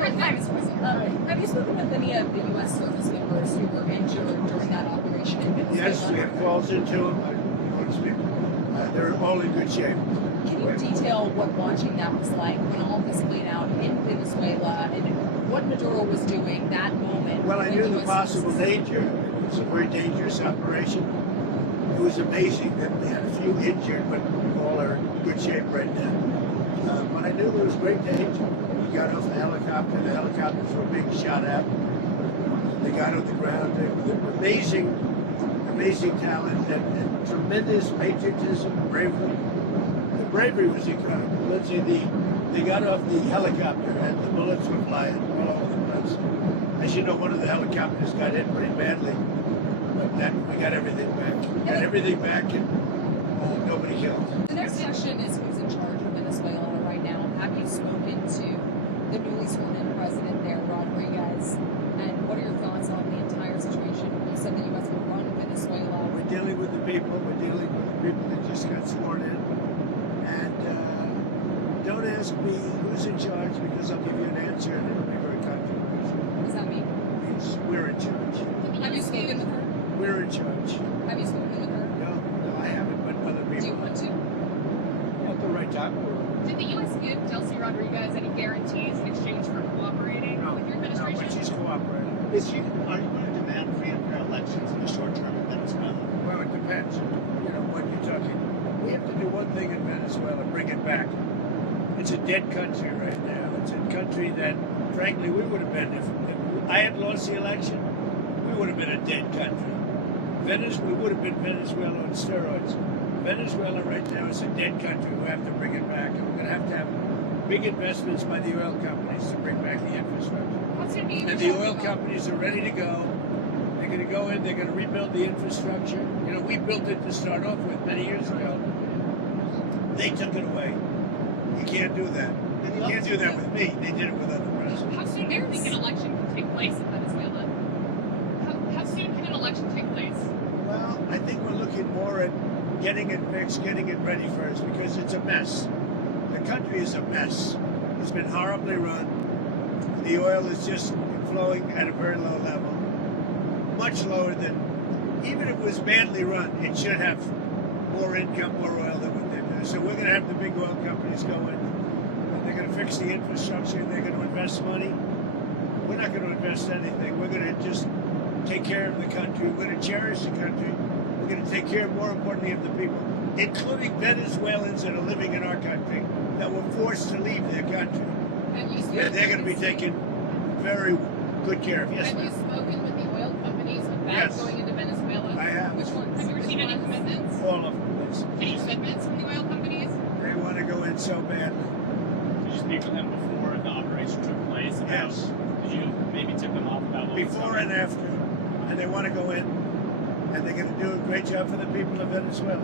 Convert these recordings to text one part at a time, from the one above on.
Have you spoken with any of the U.S. service members who were injured during that operation in Venezuela? Yes, we have calls into them. I want to speak. They're all in good shape. Can you detail what watching that was like when all this played out in Venezuela and what Maduro was doing that moment? Well, I knew the possible danger. It was a very dangerous operation. It was amazing that we had a few injured, but all are in good shape right now. But I knew there was great danger. We got off the helicopters were being shot at. They got on the ground. They were amazing talent and tremendous patriotism, bravery. The bravery was incredible. Let's say they got off the helicopter and the bullets were flying all over the place. As you know, one of the helicopters got hit pretty badly, but we got everything back. Got everything back and nobody killed. The next question is who's in charge of Venezuela right now. Have you spoken to the newly sworn-in president there, Rodriguez? And what are your thoughts on the entire situation? You said the U.S. will run Venezuela. We're dealing with the people. We're dealing with the people that just got sworn in. And don't ask me who's in charge because I'll give you an answer and it'll be very controversial. What does that mean? It means we're in charge. Have you spoken with her? We're in charge. Have you spoken with her? No, I haven't, but other people. Do you want to? At the right time. Did the U.S. give Delcy Rodriguez any guarantees in exchange for cooperating with your administration? No, but she's cooperating. Are you going to demand free and fair elections in the short term in Venezuela? Well, it depends. You know, what you're talking. We have to do one thing in Venezuela, bring it back. It's a dead country right now. It's a country that, frankly, we would have been, if I had lost the election, we would have been a dead country. We would have been Venezuela on steroids. Venezuela right now is a dead country. We have to bring it back. And we're going to have big investments by the oil companies to bring back the infrastructure. What's going to be And the oil companies are ready to go. They're going to go in. They're going to rebuild the infrastructure. You know, we built it to start off with many years ago. They took it away. You can't do that. You can't do that with me. They did it with other presidents. How soon do you think an election can take place in Venezuela? How soon can an election take place? Well, I think we're looking more at getting it fixed, getting it ready first, because it's a mess. The country is a mess. It's been horribly run. The oil is just flowing at a very low level, much lower than, even if it was badly run, it should have more income, more oil than what they do. So we're going to have the big oil companies go in, and they're going to fix the infrastructure, and they're going to invest money. We're not going to invest anything. We're going to just take care of the country. We're going to cherish the country. We're going to take care, more importantly, of the people, including Venezuelans that are living in our country that were forced to leave their country. Yeah, they're going to be taken very good care of. Yes, Have you ma'am. spoken with the oil companies about Yes. going into Venezuela? I have. Which ones? Have you received any commitments? All of them, please. Any commitments from the oil companies? They want to go in so badly. Did you speak with them before the operation took place? Yes. Did you maybe tip them off about what was Before coming? and after. And they want to go in, and they're going to do a great job for the people of Venezuela.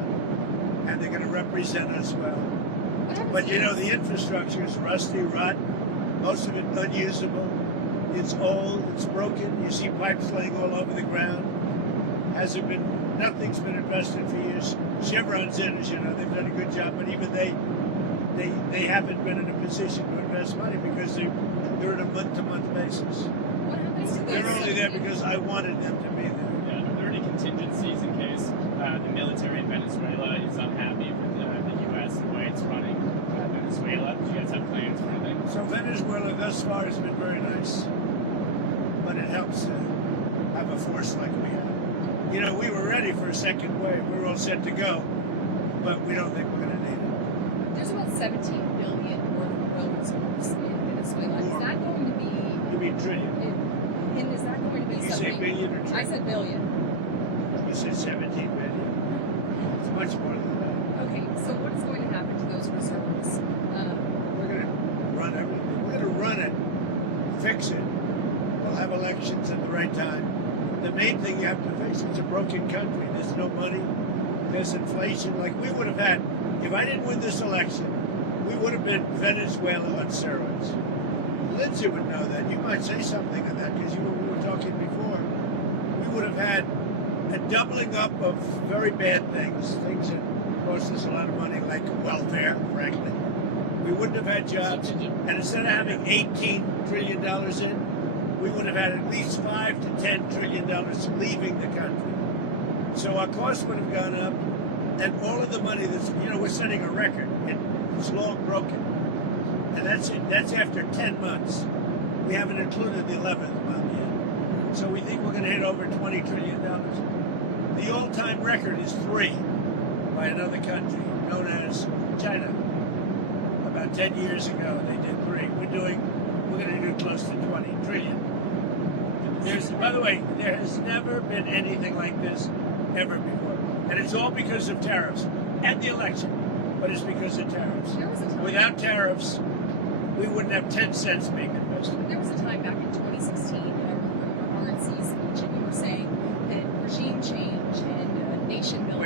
And they're going to represent us well. But you know, the infrastructure is rusty, rotten, most of it unusable. It's old, it's broken. You see pipes laying all over the ground. Nothing's been addressed in for years. Chevron's in, as you know, they've done a good job, but even they haven't been in a position to invest money because they're on a month-to-month basis. What happens to They're those? only there because I wanted them to be there. Yeah, are there any contingencies in case the military in Venezuela is unhappy with the U.S. the way it's running Venezuela? Do you guys have plans for anything? So Venezuela thus far has been very nice, but it helps to have a force like we have. You know, we were ready for a second wave. We were all set to go, but we don't think we're going to need it. There's about 17 billion worth of oil reserves in Venezuela. Is that going to be? You mean trillion? And is that going to be Did you something? say billion or I trillion? said billion. You said 17 billion. It's much more than that. Okay, so what is going to happen to those reserves? We're going to run everything. We're going to run it, fix it. We'll have elections at the right time. The main thing you have to face is a broken country. There's no money. There's inflation. Like we would have had, if I didn't win this election, we would have been Venezuela on steroids. Lindsay would know that. You might say something on that because we were talking before. We would have had a doubling up of very bad things that cost us a lot of money, like welfare, frankly. We wouldn't have had jobs. And instead of having 18 $10 trillion in, we would have had at least $5 to $10 trillion leaving the country. So our costs would have gone up, and all of the money that's, we're setting a record. It's long broken. And that's it. That's after 10 months. We haven't included the 11th month yet. So we think we're going to hit over $20 trillion. The all-time record is 3 by another country known as China. About 10 years ago, they did 3. We're going to do close to 20 trillion. By the way, there has never been anything like this ever before. And it's all because of tariffs and the election, but it's because of tariffs. Without tariffs, we wouldn't have 10 cents being invested. There was a time back in 2016, I remember RNC speech, and you were saying that regime change and nation building.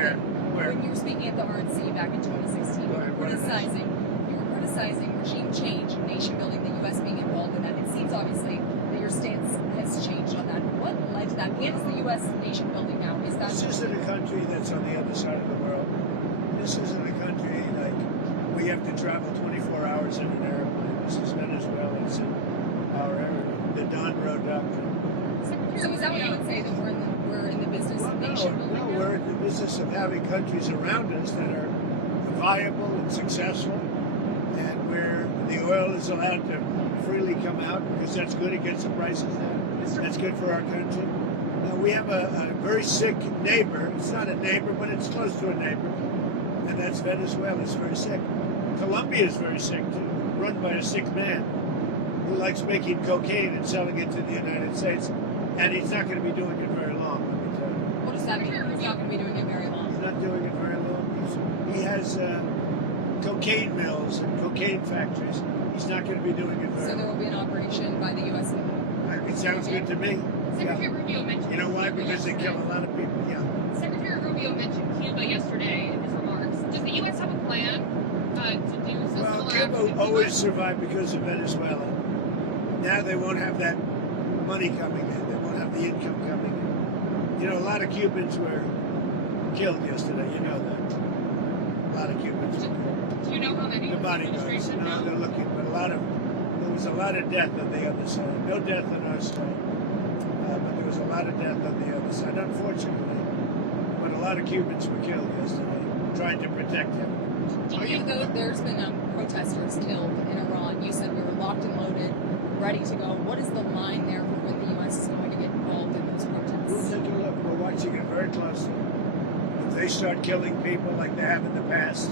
Where? When you were speaking at the RNC back in 2016, you were criticizing regime change and nation building, the U.S. being involved in that. It seems obviously that your stance has changed on that. What led to that? What is the U.S. nation building now? Is that This isn't a country that's on the other side of the world. This isn't a country like we have to travel 24 hours in an airplane. This is Venezuela. It's in our area, the Don Road Doctrine. So is that what you would say, that we're in the business of nation building? No, we're in the business of having countries around us that are viable and successful, and where the oil is allowed to freely come out because that's good. It gets the prices down. That's good for our country. Now, we have a very sick neighbor. It's not a neighbor, but it's close to a neighbor, and that's Venezuela. It's very sick. Colombia is very sick too, run by a sick man who likes making cocaine and selling it to the United States, and he's not going to be doing it very long, let me tell you. What does that mean? He's not going to be doing it very long. He's not doing it very long. He has cocaine mills and cocaine factories. He's not going to be doing it very So there will be an operation by the U.S. It sounds good to me. Secretary Rubio mentioned. You know why? Because they kill a lot of people. Yeah. Secretary Rubio mentioned Cuba yesterday in his remarks. Does the U.S. have a plan to do some Well, similar Cuba actions in always survived because of Venezuela. Now they won't have that money coming in. They won't have the income coming in. A lot of Cubans were killed yesterday. You know that. A lot of Cubans were killed. Do you know how many? The bodyguards. Administration No, knows? they're looking, but there was a lot of death on the other side. No death on our side, but there was a lot of death on the other side, unfortunately. But a lot of Cubans were killed yesterday, trying to protect them. Even though there's been protesters killed in Iran, you said we were locked and loaded, ready to go. What is the line there for when the U.S. is going to get involved in those We'll protests? take a look. We're watching it very closely. If they start killing people like they have in the past,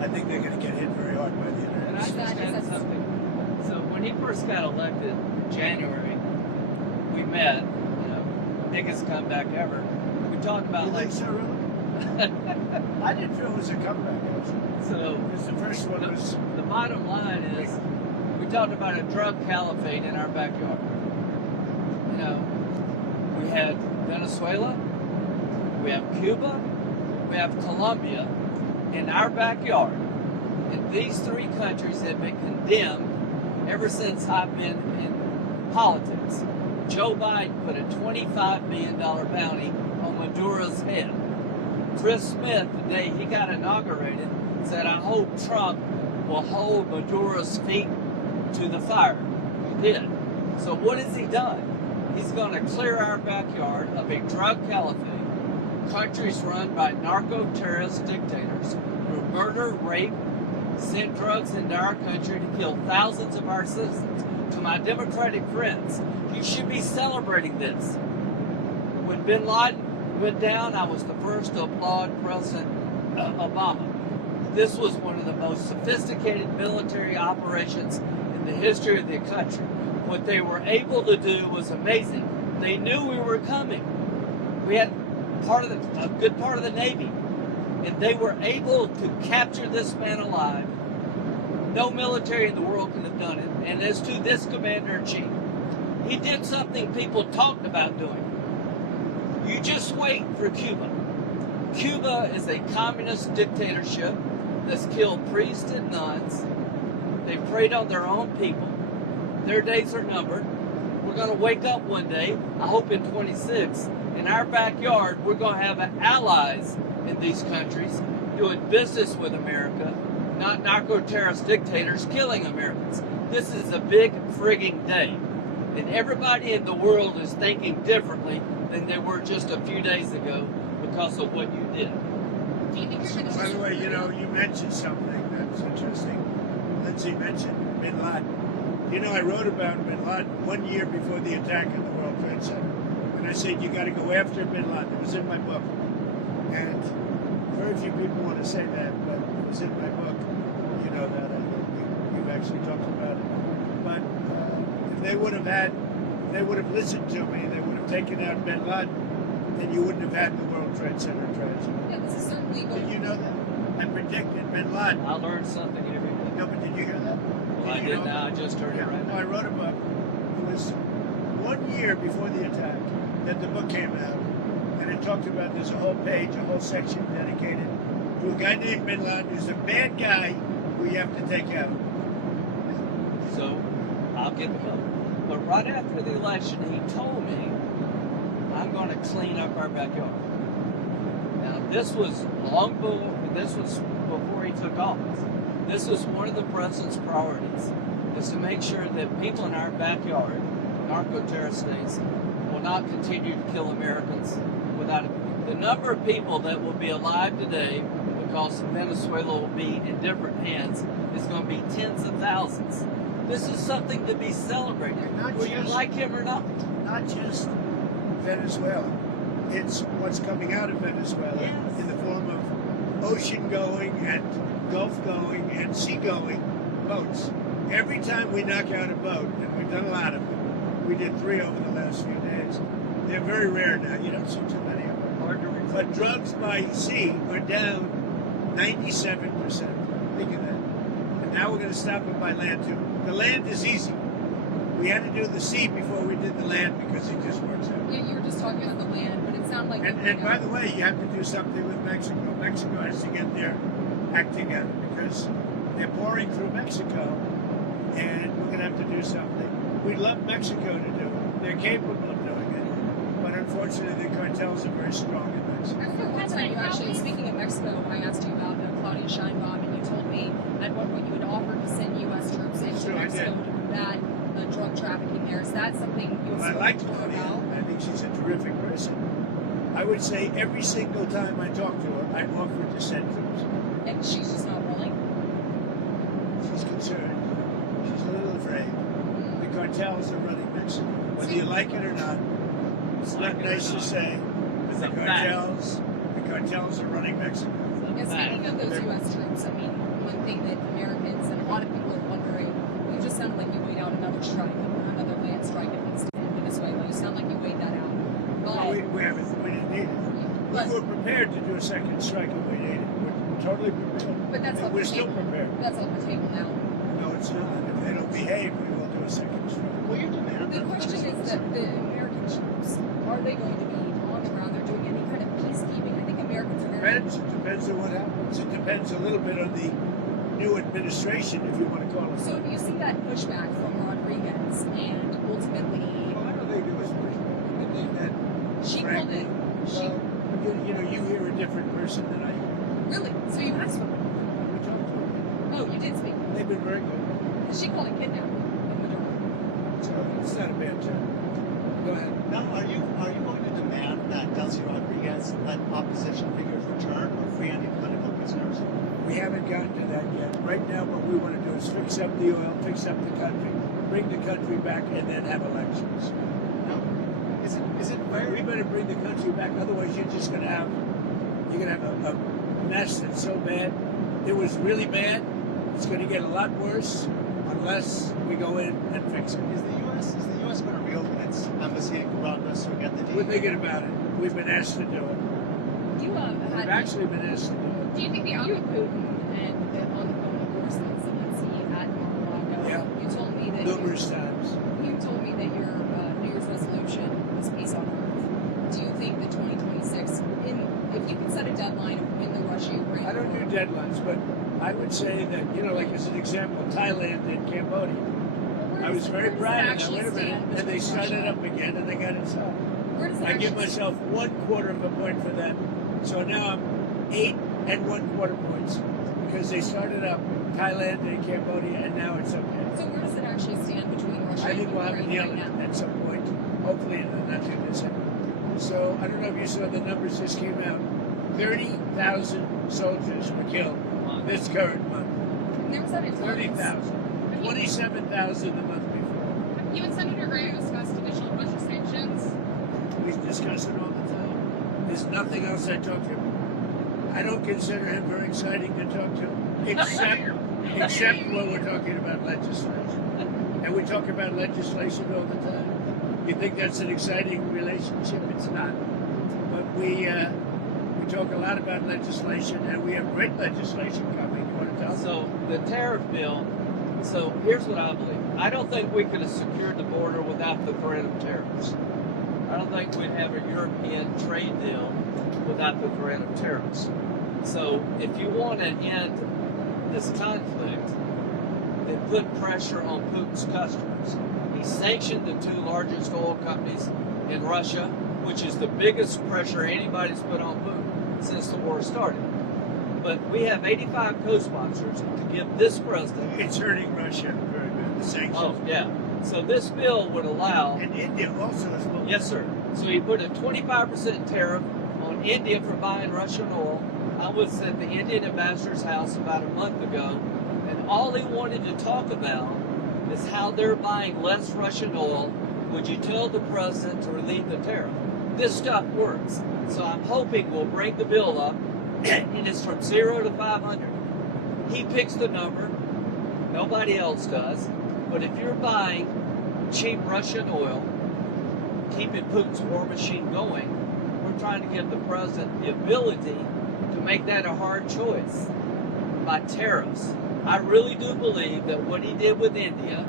I think they're going to get hit very hard by the And United I States. just add something. So when he first got elected in January, we met, biggest comeback ever. We talked about You think so, really? I didn't feel it was a comeback, actually. so Because the first one was... the bottom line is we talked about a drug caliphate in our backyard. We had Venezuela, we have Cuba, we have Colombia in our backyard. And these 3 countries have been condemned ever since I've been in politics. Joe Biden put a $25 million bounty on Maduro's head. Chris Smith, the day he got inaugurated, said, I hope Trump will hold Maduro's feet to the fire. He did. So what has he done? He's going to clear our backyard of a drug caliphate, countries run by narco-terrorist dictators who murder, rape, send drugs into our country to kill thousands of our citizens. To my Democratic friends, you should be celebrating this. When bin Laden went down, I was the first to applaud President Obama. This was one of the most sophisticated military operations in the history of the country. What they were able to do was amazing. They knew we were coming. We had a good part of the Navy, and they were able to capture this man alive. No military in the world could have done it. And as to this commander-in-chief, he did something people talked about doing. You just wait for Cuba. Cuba is a communist dictatorship that's killed priests and nuns. They've preyed on their own people. Their days are numbered. We're going to wake up one day, I hope in 26, in our backyard, we're going to have allies in these countries doing business with America, not narco-terrorist dictators killing Americans. This is a big frigging day. And everybody in the world is thinking differently than they were just a few days ago because of what you did. Do you think you're By the way, you know, you mentioned something that's interesting. Lindsay mentioned Bin Laden. You know, I wrote about Bin Laden 1 year before the attack on the World Trade Center. And I said, you got to go after Bin Laden. It was in my book. And very few people want to say that, but it was in my book. You know that. You've actually talked about it. But if they would have listened to me, they would have taken out Bin Laden, then you wouldn't have had the World Trade Center tragedy. Yeah, this is certainly going. Did you know that? I predicted Bin Laden. I learned something every day. No, but did you hear that? Well, I did now. I just heard it right No, now. I wrote a book. It was 1 year before the attack that the book came out, and it talked about, there's a whole page, a whole section dedicated to a guy named Bin Laden who's a bad guy who you have to take out. So I'll get the book. But right after the election, he told me, I'm going to clean up our backyard. Now, this was long before he took office. This was one of the president's priorities, is to make sure that people in our backyard, narco-terrorist states, will not continue to kill Americans without the number of people that will be alive today because Venezuela will be in different hands is going to be tens of thousands. This is something to be celebrated, Not whether you just- like him or not. Not just Venezuela. It's what's coming out of Venezuela Yes. in the form of ocean-going and Gulf-going and sea-going boats. Every time we knock out a boat, and we've done a lot of them, we did 3 over the last few days, they're very rare now. You don't see too many of them. Hard to resist. But drugs by sea are down 97%. Think of that. And now we're going to stop it by land too. The land is easy. We had to do the sea before we did the land because it just works out. Yeah, you were just talking about the land, but it sounded like. And by the way, you have to do something with Mexico. Mexico has to get their act together because they're pouring through Mexico, and we're going to have to do something. We'd love Mexico to do it. They're capable of doing it, but unfortunately, the cartels are very strong in I Mexico. remember one time you actually, speaking of Mexico, I asked you about the Claudia Sheinbaum, and you told me at one point you had offered to send U.S. troops into Sure, I Mexico did. to combat drug trafficking there. Is that something you Well, I still like talk Claudia. about? I think she's a terrific person. I would say every single time I talk to her, I offer to send troops. And she's just not willing. She's concerned. She's a little afraid. The cartels are running Mexico. Whether you like it or not, it's not nice to say, but the cartels are running Mexico. And speaking of those U.S. troops, I mean, one thing that Americans and a lot of people are wondering, you just sound like you weighed out another strike, another land strike at least in Venezuela. You sound like you weighed that out. But, Well, we didn't need it. but, We were prepared to do a second strike if we needed it. We're totally prepared. but that's And off we're the still table. prepared. That's off the table now. No, it's not. If they don't behave, we will do a second strike. Will you demand The that question is that the American troops, are they going to be on the ground? They're doing any kind of peacekeeping. I think Americans are very. Depends on what happens. It depends a little bit on the new administration, if you want to call it. So if you see that pushback from Rodriguez and ultimately Well, I don't think it was pushback. I think that she called it, she you hear a different person than I hear. really, so you asked her. We talked to them. Oh, you did speak. They've been very good. She called it kidnapping of Maduro. So it's not a bad term. Go ahead. Now, are you going to demand that Delcy Rodriguez let opposition figures return or free any political prisoners? We haven't gotten to that yet. Right now, what we want to do is fix up the oil, fix up the country, bring the country back, and then have elections. No. Is it We very better bring the country back. Otherwise, you're gonna have a mess that's so bad. It was really bad. It's going to get a lot worse unless we go in and fix it. Is the U.S. going to reopen its embassy in Caracas or get the We're DEA? thinking about it. We've been asked to do it. You We've had actually been asked to do it. Do you think the you and Putin and on the phone, of course, and Zelensky at Mar-a-Lago. Yeah. You told me that Numerous times. you told me that your New Year's resolution was peace on earth. Do you think that 2026, if you could set a deadline of when the Russia-Ukraine I don't do deadlines, but I would say that, like as an example, Thailand and Cambodia. I was very proud of that. Wait a minute. And they started up again and they got it solved. Where does it I give actually myself 1/4 of a point for that. So now I'm 8 1/4 points because they started up Thailand and Cambodia, and now it's okay. So where does it actually stand between Russia I and think we'll have a Ukraine deal right now? at some point, hopefully in the not too distant. So I don't know if you saw the numbers just came out. 30,000 soldiers were killed this current month. And there was that intelligence. 30,000. 27,000 the month before. You and Senator Gray discussed additional Russia sanctions. We discuss it all the time. There's nothing else I talk to him. I don't consider him very exciting to talk to, except when we're talking about legislation. And we talk about legislation all the time. You think that's an exciting relationship? It's not. But we talk a lot about legislation, and we have great legislation coming. You want to tell us? So the tariff bill. So here's what I believe. I don't think we could have secured the border without the threat of tariffs. I don't think we'd have a European trade deal without the threat of tariffs. So if you want to end this conflict, then put pressure on Putin's customers. He sanctioned the two largest oil companies in Russia, which is the biggest pressure anybody's put on Putin since the war started. But we have 85 co-sponsors to give this president. It's hurting Russia very bad, the sanctions. Oh, yeah. So this bill would allow. And India also has low. Yes, sir. So he put a 25% tariff on India for buying Russian oil. I was at the Indian ambassador's house about a month ago, and all he wanted to talk about is how they're buying less Russian oil. Would you tell the president to relieve the tariff? This stuff works. So I'm hoping we'll bring the bill up, and it's from 0 to 500. He picks the number. Nobody else does. But if you're buying cheap Russian oil, keeping Putin's war machine going, we're trying to give the president the ability to make that a hard choice by tariffs. I really do believe that what he did with India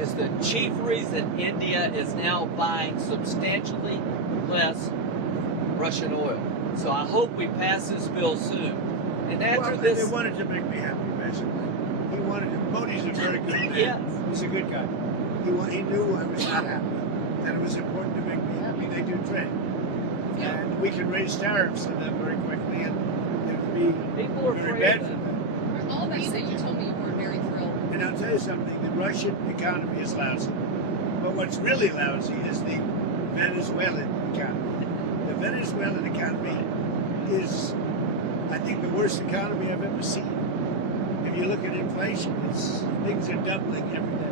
is the chief reason India is now buying substantially less Russian oil. So I hope we pass this bill soon. And after Well, this, they wanted to make me happy, basically. He wanted to. Modi's a very good man. Yes. He's a good guy. He knew I was not happy, and it was important to make me happy. They do trade, and we can raise tariffs on them very quickly, and it would be people are very afraid bad of for it. them. All that said, you told me you were very thrilled. And I'll tell you something, the Russian economy is lousy. But what's really lousy is the Venezuelan economy. The Venezuelan economy is, I think, the worst economy I've ever seen. If you look at inflation, things are doubling every day.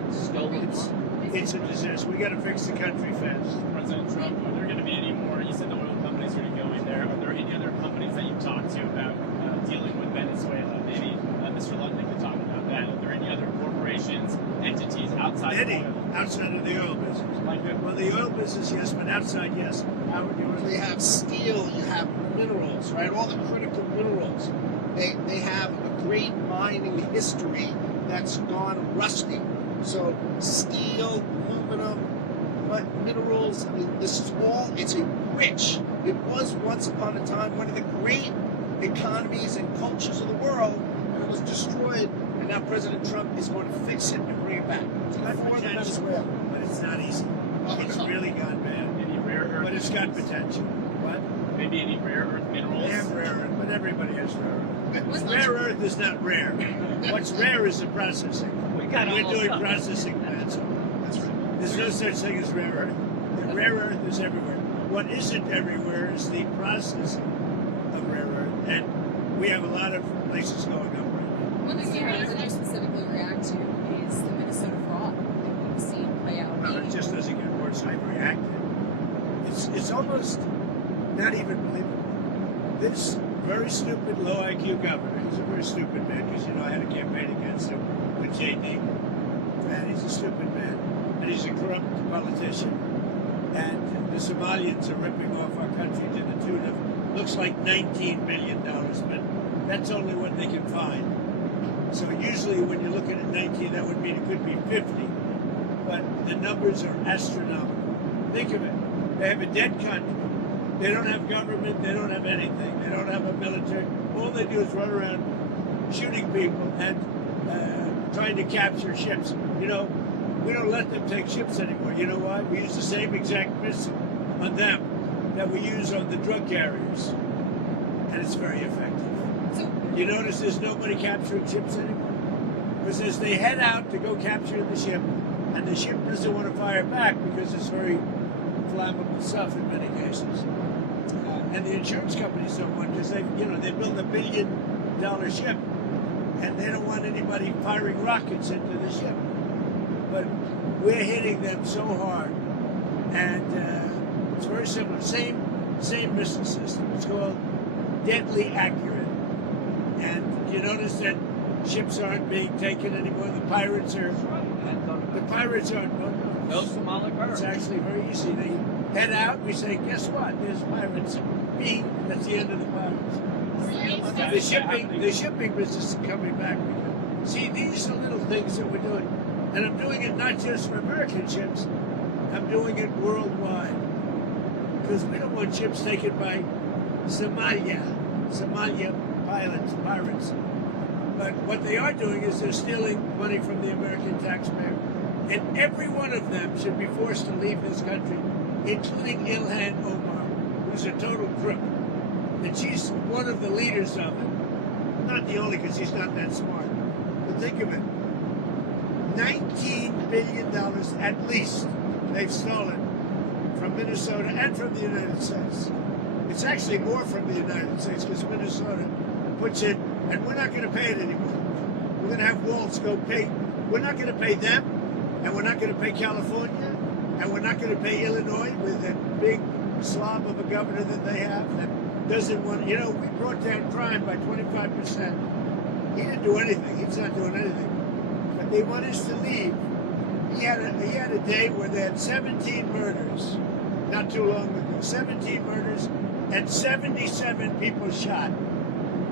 It's a disaster. We got to fix the country fast. President Trump, are there going to be any more? You said the oil companies are going to go in there. Are there any other companies that you've talked to about dealing with Venezuela? Maybe Mr. London could talk about that. Are there any other corporations, entities outside of oil? Outside of the oil business. Like Well, the oil business, yes, but outside, yes. How would you They have steel, you have minerals, right? All the critical minerals. They have a great mining history that's gone rusty. So steel, aluminum, minerals, I mean, this is all, it's a rich. It was once upon a time one of the great economies and cultures of the world, and it was destroyed, and now President Trump is going to fix it and bring it back. It's got For potential, Venezuela. but it's not easy. It's really gone bad. any rare earth? But it's got potential. What? Maybe any rare earth minerals? They have rare earth, but everybody has rare earth. What's Rare earth is not rare. What's rare is the processing. We got We're all doing stuff. processing plants. That's right. There's no such thing as rare earth. The rare earth is everywhere. What isn't everywhere is the processing of rare earth. And we have a lot of places going up right now. One thing you have to specifically react to is the Minnesota fraud that we've seen play out. Well, it just doesn't get worse. I've reacted. It's almost not even believable. This very stupid, low IQ governor, he's a very stupid man because, I had a campaign against him with JD. And he's a stupid man. And he's a corrupt politician. And the Somalians are ripping off our country to the tune of, looks like $19 billion, but that's only what they can find. So usually when you're looking at 19, that would mean it could be 50. But the numbers are astronomical. Think of it. They have a dead country. They don't have government. They don't have anything. They don't have a military. All they do is run around shooting people and trying to capture ships. We don't let them take ships anymore. You know why? We use the same exact missile on them that we use on the drug carriers. And it's very effective. So You notice there's nobody capturing ships anymore? Because as they head out to go capture the ship, and the ship doesn't want to fire back because it's very flammable stuff in many cases, and the insurance companies don't want, because they built $1 billion ship, and they don't want anybody firing rockets into the ship. But we're hitting them so hard, and it's very similar. Same missile system. It's called deadly accurate. And you notice that ships aren't being taken anymore. The pirates aren't. No Somali bird. It's actually very easy. They head out. We say, guess what? There's pirates. Bing. That's the end of the pirates. The shipping business is coming back. See, these are little things that we're doing. And I'm doing it not just for American ships, I'm doing it worldwide. Because we don't want ships taken by Somalia pirates. But what they are doing is they're stealing money from the American taxpayer. And every one of them should be forced to leave this country, including Ilhan Omar, who's a total crook. And she's one of the leaders of it. Not the only, because she's not that smart. But think of it. $19 billion at least they've stolen from Minnesota and from the United States. It's actually more from the United States because Minnesota puts in, and we're not going to pay it anymore. We're going to have Waltz go pay. We're not going to pay them, and we're not going to pay California, and we're not going to pay Illinois with that big slob of a governor that they have that doesn't want. We brought down crime by 25%. He didn't do anything. He's not doing anything. But they want us to leave. He had a day where they had 17 murders, not too long ago. 17 murders and 77 people shot,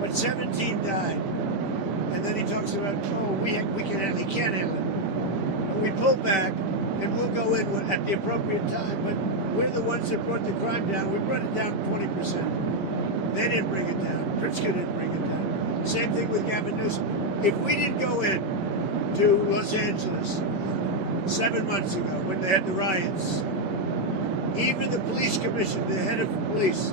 but 17 died. And then he talks about, we can handle it. He can't handle it. But we pull back, and we'll go in at the appropriate time. But we're the ones that brought the crime down. We brought it down 20%. They didn't bring it down. Pritzker didn't bring it down. Same thing with Gavin Newsom. If we didn't go in to Los Angeles 7 months ago when they had the riots, even the police commission, the head of police,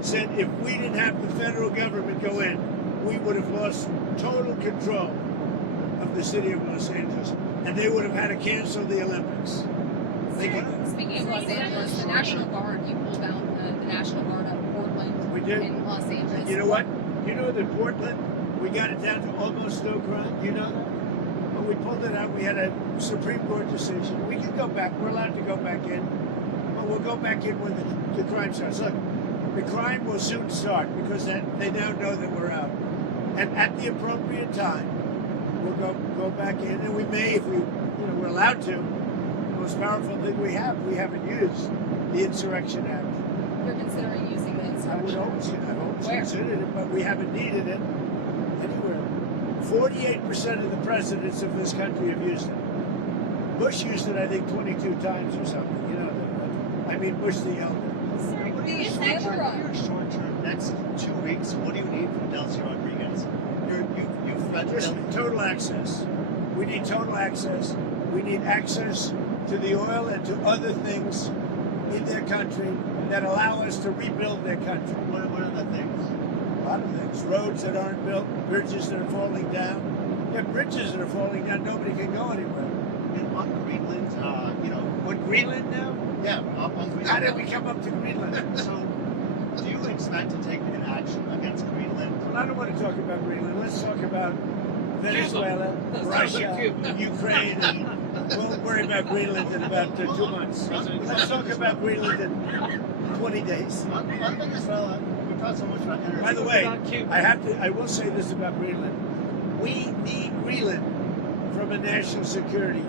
said if we didn't have the federal government go in, we would have lost total control of the city of Los Angeles, and they would have had to cancel the Olympics. Speaking of Los Angeles, the National Guard, you pulled out the National Guard out of Portland We did. in Los Angeles. You know what? You know that Portland, we got it down to almost no crime. You know that? When we pulled it out, we had a Supreme Court decision. We can go back. We're allowed to go back in. But we'll go back in when the crime starts. Look, the crime will soon start because they now know that we're out. And at the appropriate time, we'll go back in. And we may, if we're allowed to. The most powerful thing we haven't used the Insurrection Act. You're considering using the Insurrection Act? I've always Where? considered it, but we haven't needed it anywhere. 48% of the presidents of this country have used it. Bush used it, I think, 22 times or something. Bush the elder. Your short term, next 2 weeks, what do you need from Delcy Rodriguez? You've read Just total access. We need total access. We need access to the oil and to other things in their country that allow us to rebuild their country. What are the things? A lot of things. Roads that aren't built, bridges that are falling down. Yeah, bridges that are falling down, nobody can go anywhere. And on Greenland, What, Greenland now? yeah, on Greenland. How did we come up to Greenland? So, do you expect to take an action against Greenland? Well, I don't want to talk about Greenland. Let's talk about Venezuela, Russia, Ukraine, and we'll worry about Greenland in about 2 months. Let's talk about Greenland in 20 days. On Venezuela, we talked so much about energy. By the way, I will say this about Greenland. We need Greenland from a national security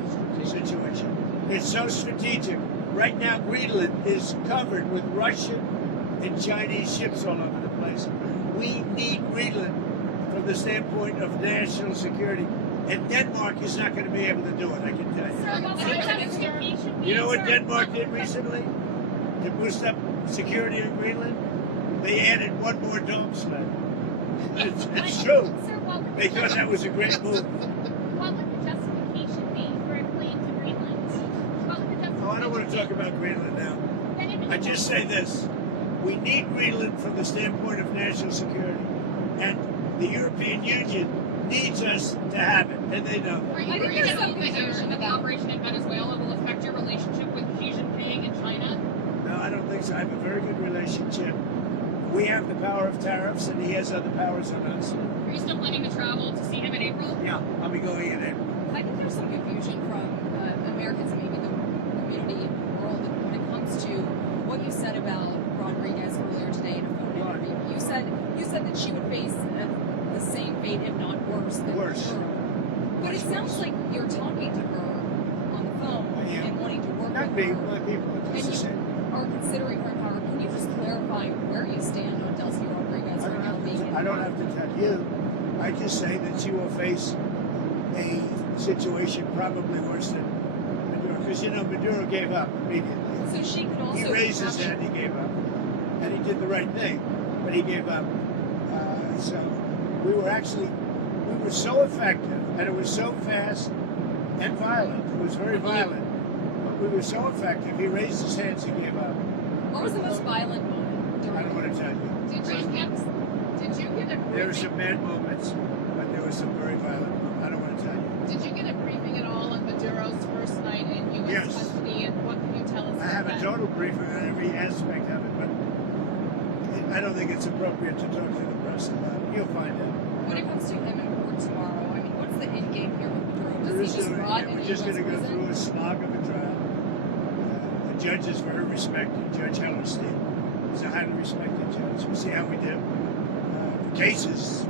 situation. It's so strategic. Right now, Greenland is covered with Russian and Chinese ships all over the place. We need Greenland from the standpoint of national security. And Denmark is not going to be able to do it, I can tell you. You know what Denmark did recently to boost up security in Greenland? They added one more dome sled. It's true. They thought that was a great move. What would the justification be for a fleeing to Greenland? What would the justification Oh, I don't want to talk about Greenland now. Then if I just say this. We need Greenland from the standpoint of national security. And the European Union needs us to have it, and they know Are that. you I think worried there's at all some that confusion the about- operation in Venezuela will affect your relationship with Xi Jinping in China? No, I don't think so. I have a very good relationship. We have the power of tariffs, and he has other powers on us. Are you still planning to travel to see him in April? Yeah, I'll be going in April. I think there's some confusion from Americans and maybe the community world when it comes to what you said about Rodriguez earlier today in a phone Right. interview. You said that she would face the same fate, if not worse, than Worse. Maduro. But it sounds like you're talking to her on the phone I am. and wanting to work Not with me, her. my people. And It's the you same. are considering her in power. Can you just clarify where you stand on Delcy Rodriguez I right don't now being in I don't power? have to tell you. I just say that she will face a situation probably worse than Maduro. Because, Maduro gave up immediately. So she could also He raised his capture- hand, he gave up. And he did the right thing, but he gave up. So we were so effective, and it was so fast and violent. It was very violent. But we were so effective, he raised his hands and gave up. What was the most violent moment I during don't want to tell you. Did you get a There were briefing? some bad moments, but there were some very violent moments. I don't want to tell you. Did you get a briefing at all on Maduro's first night in U.S. Yes. custody, and what can you tell us I about have a that? total briefing on every aspect of it, but I don't think it's appropriate to talk to the press about it. You'll find out. When it comes to him in court tomorrow, I mean, what's the end game here with Maduro? There Does is he just no- rot in we're a just US going to go prison? through a slog of a trial. The judge is very respected. Judge Hellerstein is a highly respected judge. We'll see how we do. The case is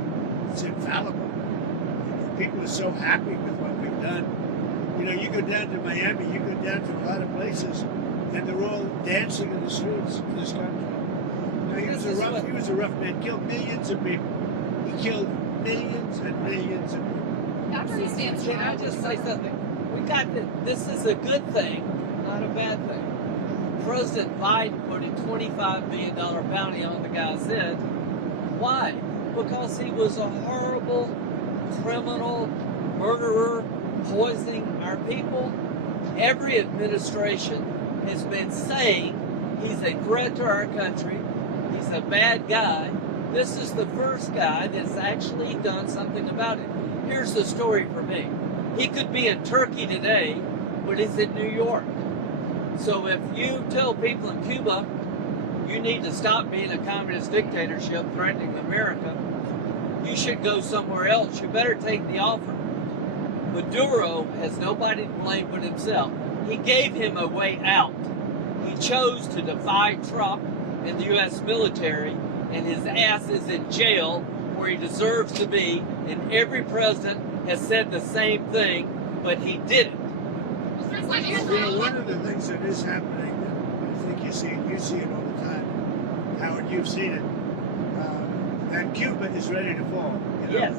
it's infallible. People are so happy with what we've done. You go down to Miami, you go down to a lot of places, and they're all dancing in the streets of this country. He was a rough man. Killed millions of people. He killed millions and millions of people. After he stands Can I trial, just would say you ever- something? This is a good thing, not a bad thing. President Biden put a $25 million bounty on the guy's head. Why? Because he was a horrible criminal, murderer, poisoning our people. Every administration has been saying he's a threat to our country. He's a bad guy. This is the first guy that's actually done something about it. Here's the story for me. He could be in Turkey today, but he's in New York. So if you tell people in Cuba, you need to stop being a communist dictatorship threatening America, you should go somewhere else. You better take the offer. Maduro has nobody to blame but himself. He gave him a way out. He chose to defy Trump and the U.S. military, and his ass is in jail where he deserves to be, and every president has said the same thing, but he didn't. One of the things that is happening, that I think you see it all the time. Howard, you've seen it. That Cuba is ready to fall. Yes.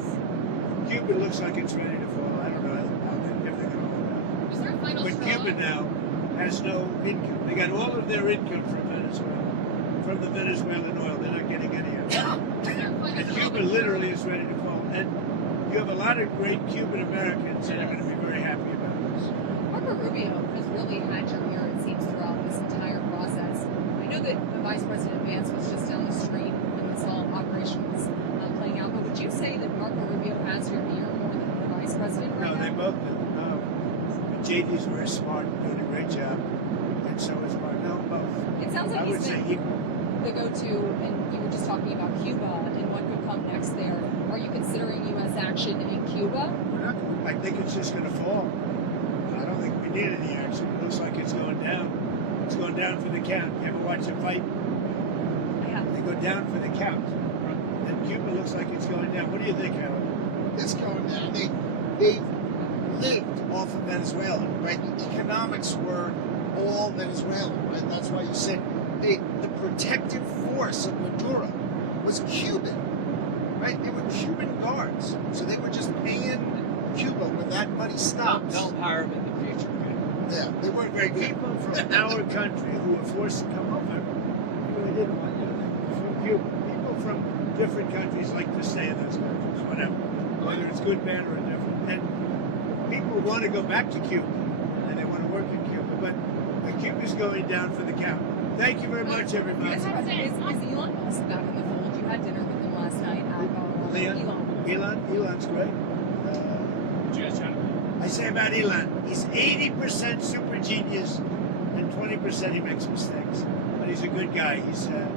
Cuba looks like it's ready to fall. I don't know if they're going to hold Is there a final out. But straw? Cuba now has no income. They got all of their income from Venezuela, from the Venezuelan oil. They're not getting any of it. Is there a final And straw? Cuba literally is ready to fall. And you have a lot of great Cuban Americans that are going to be very happy about this. Marco Rubio has really had your ear, it seems, throughout this entire process. I know that Vice President Vance was just down the street and this whole operation was playing out, but would you say that Marco Rubio has your ear more than the Vice President right No, now? they both do. JD's very smart, doing a great job, and so is Mark. No, both. It sounds like I would he's say been equal. the go-to, and you were just talking about Cuba and what could come next there. Are you considering U.S. action in Cuba? I think it's just going to fall. I don't think we need any action. It looks like it's going down. It's going down for the count. You ever watch a fight? Yeah. They go down for the count. And Cuba looks like it's going down. What do you think, Howard? It's going down. They lived off of Venezuela, right? The economics were all Venezuelan, right? That's why you said the protective force of Maduro was Cuban, right? They were Cuban guards, so they were just paying Cuba when that money stops. Don't hire him in the future. Yeah, they weren't very good. People from our country who were forced to come over, really didn't want to do that. From Cuba. People from different countries like to stay in those countries, whatever. Whether it's good, bad, or indifferent. And people want to go back to Cuba, and they want to work in Cuba, but Cuba's going down for the count. Thank you very much, everybody. Is Elon Musk back in the fold? You had dinner with him last night at Leon? Elon. Elon's great. I say about Elon, he's 80% super genius and 20% he makes mistakes. But he's a good guy. He's a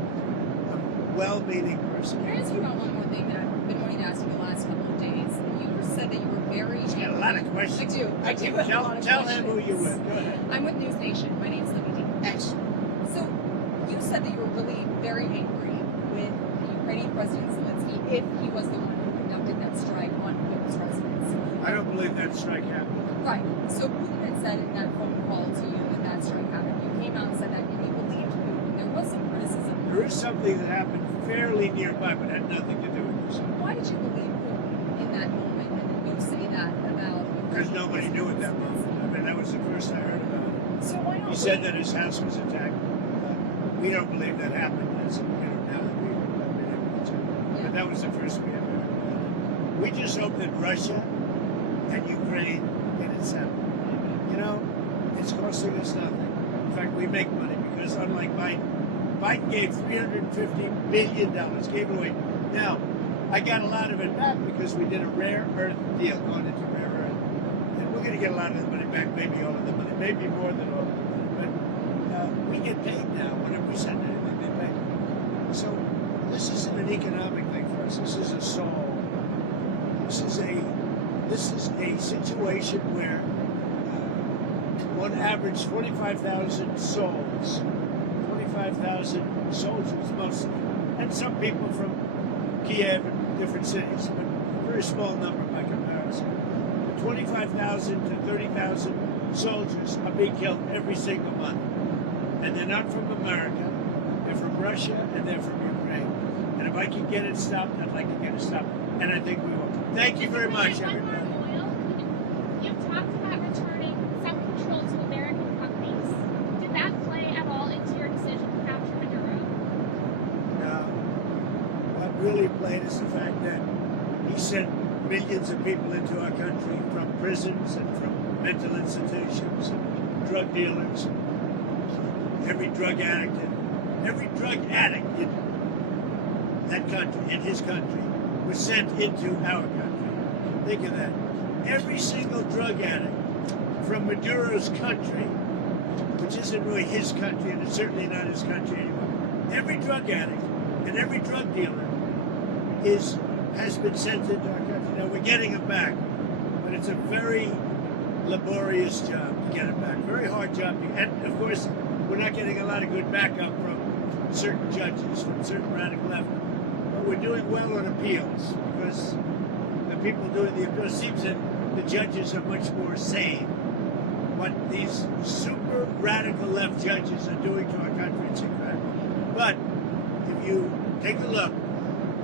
well-meaning person. Can I ask you about one more thing that I've been wanting to ask you the last couple of days? You said that you were very... He's got a lot of I questions. do. I do have a lot of Tell questions. him who you're with. Go ahead. I'm with News Nation. My name's Libby D. Excellent. So, you said that you were really very angry with the Ukrainian President Zelensky if he was the one who conducted that strike on Putin's residence. I don't believe that strike happened. Right. So Putin had said in that phone call to you that that strike happened. You came out and said that you believed Putin. There was some criticism. There is something that happened fairly nearby, but had nothing to do with this. Why did you believe Putin in that moment? And then you say that about... Because nobody knew at that moment. I mean, that was the first I heard about it. So why not... He said that his house was attacked. We don't believe that happened. As you know, now that we've been able to. But that was the first we ever heard about it. We just hope that Russia and Ukraine get it settled. You know, it's costing us nothing. In fact, we make money because unlike Biden gave $350 billion, gave it away. Now, I got a lot of it back because we did a rare earth deal going into rare earth. And we're going to get a lot of the money back, maybe all of the money, maybe more than all of the money. But we get paid now whenever we send anything, they pay. So this isn't an economic thing for us. This is a soul. This is a situation where on average 25,000 souls, 25,000 soldiers mostly, and some people from Kiev and different cities, but a very small number by comparison. But 25,000 to 30,000 soldiers are being killed every single month. And they're not from America, they're from Russia, and they're from Ukraine. And if I can get it stopped, I'd like to get it stopped. And I think we will. Thank you very much, everybody. You've talked about returning some control to American companies. Did that play at all into your decision to capture Maduro? No. What really played is the fact that he sent millions of people into our country from prisons and from mental institutions and drug dealers. Every drug addict in that country, in his country, was sent into our country. Think of that. Every single drug addict from Maduro's country, which isn't really his country, and it's certainly not his country anymore. Every drug addict and every drug dealer has been sent into our country. Now we're getting them back, but it's a very laborious job to get them back. Very hard job. And of course, we're not getting a lot of good backup from certain judges, from certain radical left. But we're doing well on appeals because the people doing the appeals seems that the judges are much more sane. What these super radical left judges are doing to our country, it's incredible. But if you take a look,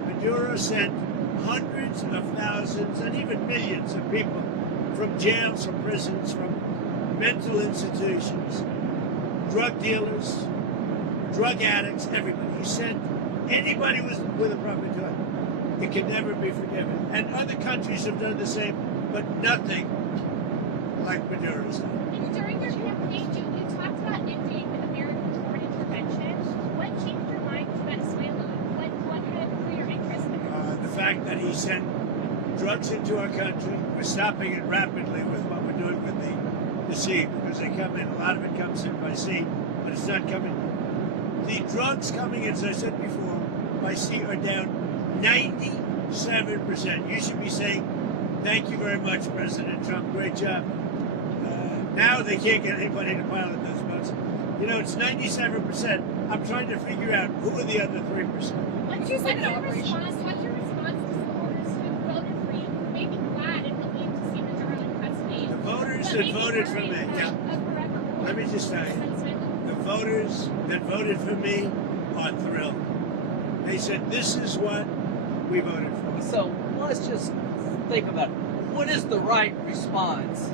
Maduro sent hundreds of thousands and even millions of people from jails, from prisons, from mental institutions, drug dealers, drug addicts, everybody. He sent anybody with a problem to it. It can never be forgiven. And other countries have done the same, but nothing like Maduro's done. And during your campaign, you talked about ending American foreign intervention. What changed your mind to Venezuela? What had your interest there? The fact that he sent drugs into our country, we're stopping it rapidly with what we're doing with the sea, because they come in, a lot of it comes in by sea, but it's not coming. The drugs coming in, as I said before, by sea are down 97%. You should be saying, thank you very much, President Trump, great job. Now they can't get anybody to pilot those boats. You know, it's 97%. I'm trying to figure out who are the other 3%. What's your response to supporters who voted for you, who may be glad and relieved to see Maduro in custody? The voters that voted for me, let me just tell you, the voters that voted for me are thrilled. They said, this is what we voted for. So let's just think about it. What is the right response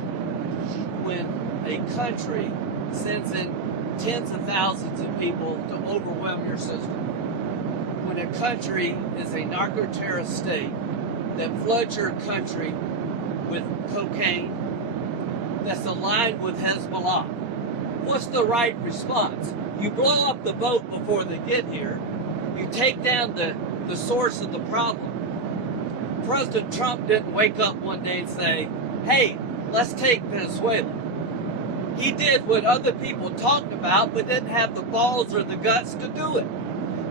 when a country sends in tens of thousands of people to overwhelm your system? When a country is a narco-terrorist state that floods your country with cocaine that's aligned with Hezbollah, what's the right response? You blow up the boat before they get here. You take down the source of the problem. President Trump didn't wake up one day and say, hey, let's take Venezuela. He did what other people talked about, but didn't have the balls or the guts to do it.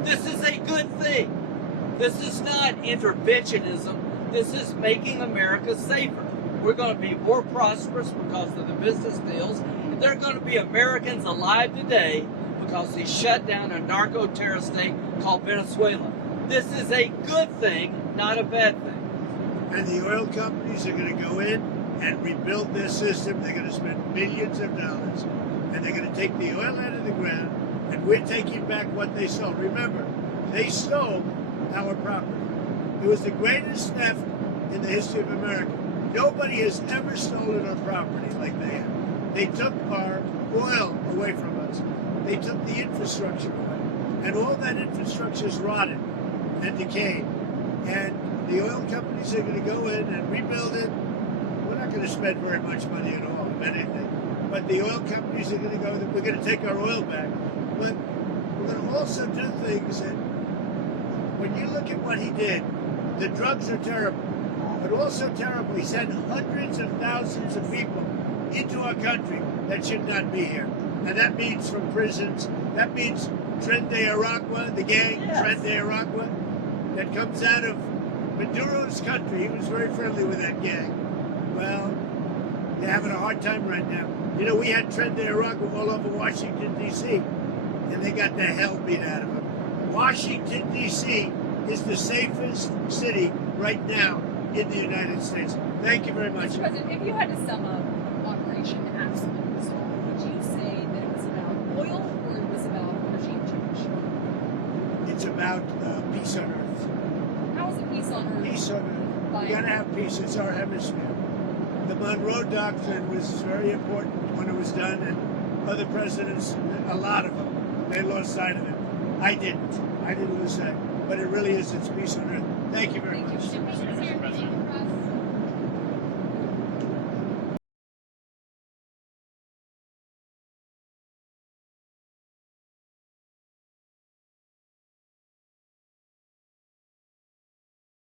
This is a good thing. This is not interventionism. This is making America safer. We're going to be more prosperous because of the business deals. And there are going to be Americans alive today because he shut down a narco-terrorist state called Venezuela. This is a good thing, not a bad thing. And the oil companies are going to go in and rebuild their system. They're going to spend billions of dollars. And they're going to take the oil out of the ground. And we're taking back what they stole. Remember, they stole our property. It was the greatest theft in the history of America. Nobody has ever stolen our property like they have. They took our oil away from us. They took the infrastructure away. And all that infrastructure is rotted and decayed. And the oil companies are going to go in and rebuild it. We're not going to spend very much money at all, if anything. But the oil companies are going to go, we're going to take our oil back. But we're going to also do things that, when you look at what he did, the drugs are terrible, but also terrible. He sent hundreds of thousands of people into our country that should not be here. And that means from prisons. That means Tren de Aragua, the gang, Yes. Tren de Aragua, that comes out of Maduro's country. He was very friendly with that gang. Well, they're having a hard time right now. You know, we had Tren de Aragua all over Washington, D.C., and they got the hell beat out of them. Washington, D.C. is the safest city right now in the United States. Thank you very much. Mr. President, if you had to sum up Operation Absolute Resolve, would you say that it was about oil or it was about regime change? It's about peace on earth. How is it peace on earth? Peace on earth. By- We gotta have peace. It's our hemisphere. The Monroe Doctrine was very important when it was done, and other presidents, a lot of them, they lost sight of it. I didn't lose sight. But it really is, it's peace on earth. Thank you very Thank you. much. Thank you, sir. Thank you, Russ.